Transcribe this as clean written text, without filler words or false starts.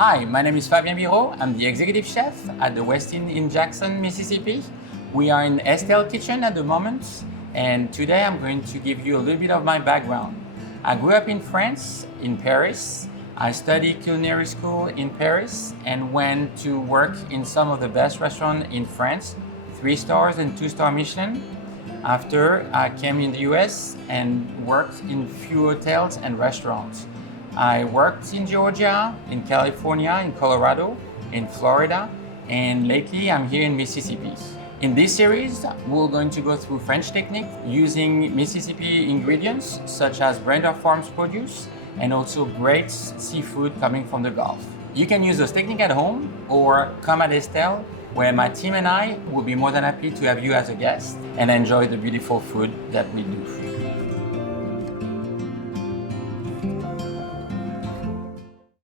Hi, my name is Fabien Biraud. I'm the executive chef at the Westin Jackson, Mississippi. We are in Estelle kitchen at the moment, and today I'm going to give you a little bit of my background. I grew up in France, in Paris. I studied culinary school in Paris and went to work in some of the best restaurants in France, 3 stars and 2-star Michelin. After, I came in the US and worked in few hotels and restaurants. I worked in Georgia, in California, in Colorado, in Florida, and lately I'm here in Mississippi. In this series, we're going to go through French technique using Mississippi ingredients such as Brander Farms produce and also great seafood coming from the Gulf. You can use those techniques at home or come at Estelle, where my team and I will be more than happy to have you as a guest and enjoy the beautiful food that we do.